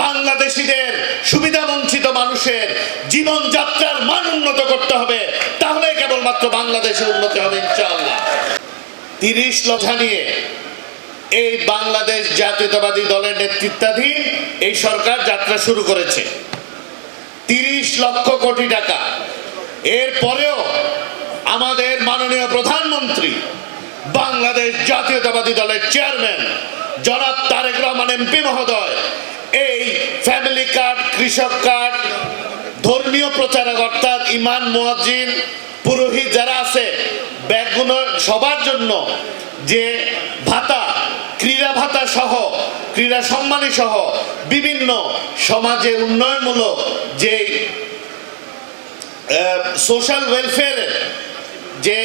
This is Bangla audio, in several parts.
বাংলাদেশিদের সুবিধা বঞ্চিত মানুষের জীবনযাত্রার মান উন্নত করতে হবে, তাহলে কেবলমাত্র বাংলাদেশের উন্নতি হবে ইনশাআল্লাহ। 30 লক্ষ নিয়ে এই বাংলাদেশ জাতীয়তাবাদী দলের নেতৃত্বাধীন এই সরকার যাত্রা শুরু করেছে। 30 লক্ষ কোটি টাকা। এরপরেও আমাদের মাননীয় প্রধানমন্ত্রী, বাংলাদেশ জাতীয়তাবাদী দলের চেয়ারম্যান জনাব তারেক রহমান এমপি মহোদয় এই ফ্যামিলি কার্ড, কৃষক কার্ড, ধর্মীয় প্রচারক অর্থাৎ ইমাম, মুয়াজ্জিন, পুরোহিত যারা আছে, ব্যাগগুলো সবার জন্য যে ভাতা, ক্রীড়া ভাতা সহ, ক্রীড়া সম্মানী সহ বিভিন্ন সমাজে উন্নয়নমূলক যে সোশ্যাল ওয়েলফেয়ারের যে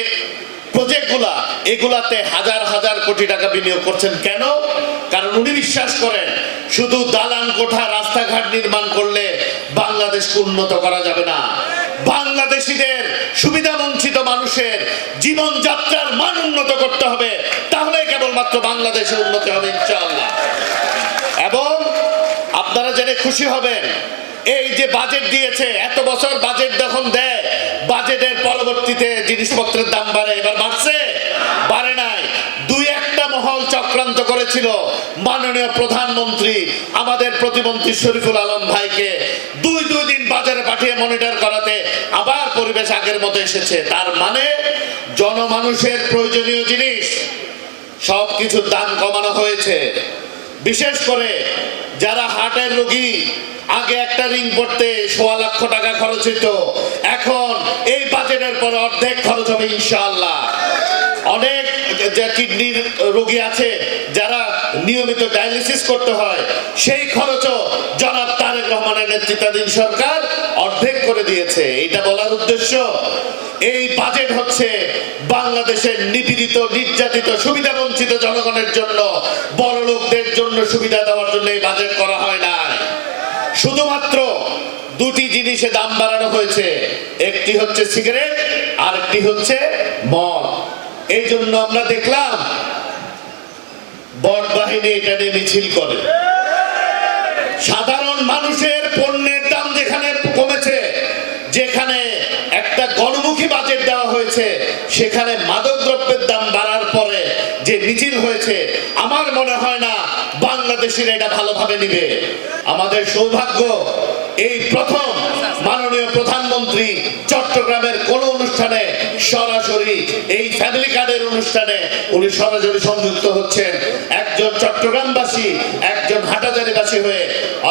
প্রজেক্টগুলা, এগুলাতে হাজার হাজার কোটি টাকা বিনিয়োগ করছেন। কেন? কারণ উনি বিশ্বাস করেন শুধু দালান কোঠা, রাস্তাঘাট নির্মাণ করলে বাংলাদেশকে উন্নত করা যাবে না। বাংলাদেশিদের সুবিধা বঞ্চিত মানুষের জীবনযাত্রার মান উন্নত করতে হবে, তাহলে কেবলমাত্র বাংলাদেশের উন্নতি হবে ইনশাআল্লাহ। এবং আপনারা জেনে খুশি হবেন, এই যে বাজেট দিয়েছে, এত বছর বাজেট যখন দেয়, বাজেটের পরবর্তীতে জিনিসপত্রের দাম বাড়ে। এবার বাড়ছে? বাড়ে নাই। দুই একটা মহল চক্রান্ত করেছিল মাননীয় প্রধানমন্ত্রী আমাদের প্রতিমন্ত্রী শরীফুল আলম ভাইকে দুই দিন বাজারে পাঠিয়ে মনিটর করাতে আবার পরিবেশ আগের মতো এসেছে। তার মানে জনমানুষের প্রয়োজনীয় জিনিস সবকিছুর দাম কমানো হয়েছে। বিশেষ করে যারা হার্টের রোগী, আগে একটা রিং পড়তে 1.25 লক্ষ টাকা খরচ হতো, এখন এই বাজেটের পরে অর্ধেক খরচ হবে ইনশাআল্লাহ। অনেক যে কিডনির রোগী আছে যারা নিয়মিত ডায়ালিসিস করতে হয়, সেই খরচও জনাব তারেক রহমানের নেতৃত্বাধীন সরকার অর্ধেক করে দিয়েছে। এটা বলার উদ্দেশ্য, এই বাজেট হচ্ছে বাংলাদেশের নিপীড়িত, নির্যাতিত, সুবিধা বঞ্চিত জনগণের জন্য, বড় লোকদের জন্য সুবিধা দেওয়ার জন্য এই বাজেট করা হয় না। শুধুমাত্র দুটি জিনিসে দাম বাড়ানো হয়েছে, একটি হচ্ছে সিগারেট আর একটি হচ্ছে মদ। এই জন্য আমরা দেখলাম বট বাহিনী এটা নিয়ে মিছিল করে। সাধারণ মানুষের পণ্যের দাম যেখানে কমেছে, যেখানে একটা গণমুখী বাজেট দেওয়া হয়েছে, সেখানে মাদক দ্রব্যের দাম বাড়ার পরে যে মিছিল হয়েছে, আমার মনে হয় না বাংলাদেশের এটা ভালোভাবে নিবে। আমাদের সৌভাগ্য, এই প্রথম মাননীয় প্রধানমন্ত্রী চট্টগ্রামের কোন অনুষ্ঠানে সরাসরি এই ফ্যামিলি কার্ডের অনুষ্ঠানে উনি সরাসরি সংযুক্ত হচ্ছেন। একজন চট্টগ্রামবাসী, একজন হাটাজারিবাসী হয়ে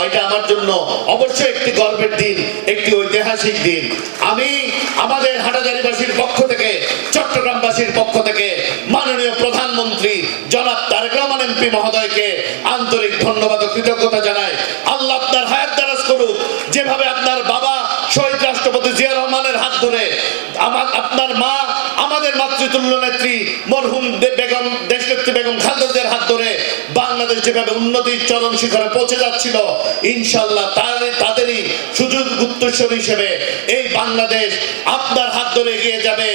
এটা আমার জন্য অবশ্যই একটি গর্বের দিন, একটি ঐতিহাসিক দিন। আমি আমাদের হাটাজারিবাসীর পক্ষ থেকে, চট্টগ্রামবাসীর পক্ষ থেকে মাননীয় প্রধানমন্ত্রী জনাব তারেক রহমান এমপি মহোদয়কে আন্তরিক ধন্যবাদ ও কৃতজ্ঞতা জানাই। আল্লাহ আপনার হায়াত দারাজ করুক। যেভাবে আপনার বাবা শহীদ রাষ্ট্রপতি জিয়া রহমানের হাত ধরে, আপনার মা আমাদের মাতৃতুল্য নেত্রী মরহুম বেগম দেশনেত্রী বেগম খালেদা জিয়ার হাত ধরে বাংলাদেশ যেভাবে উন্নতির চরম শিখরে পৌঁছে যাচ্ছিল, ইনশাআল্লাহ তাদেরই সুযোগ উত্তরসূরি হিসেবে এই বাংলাদেশ আপনার হাত ধরে এগিয়ে যাবে।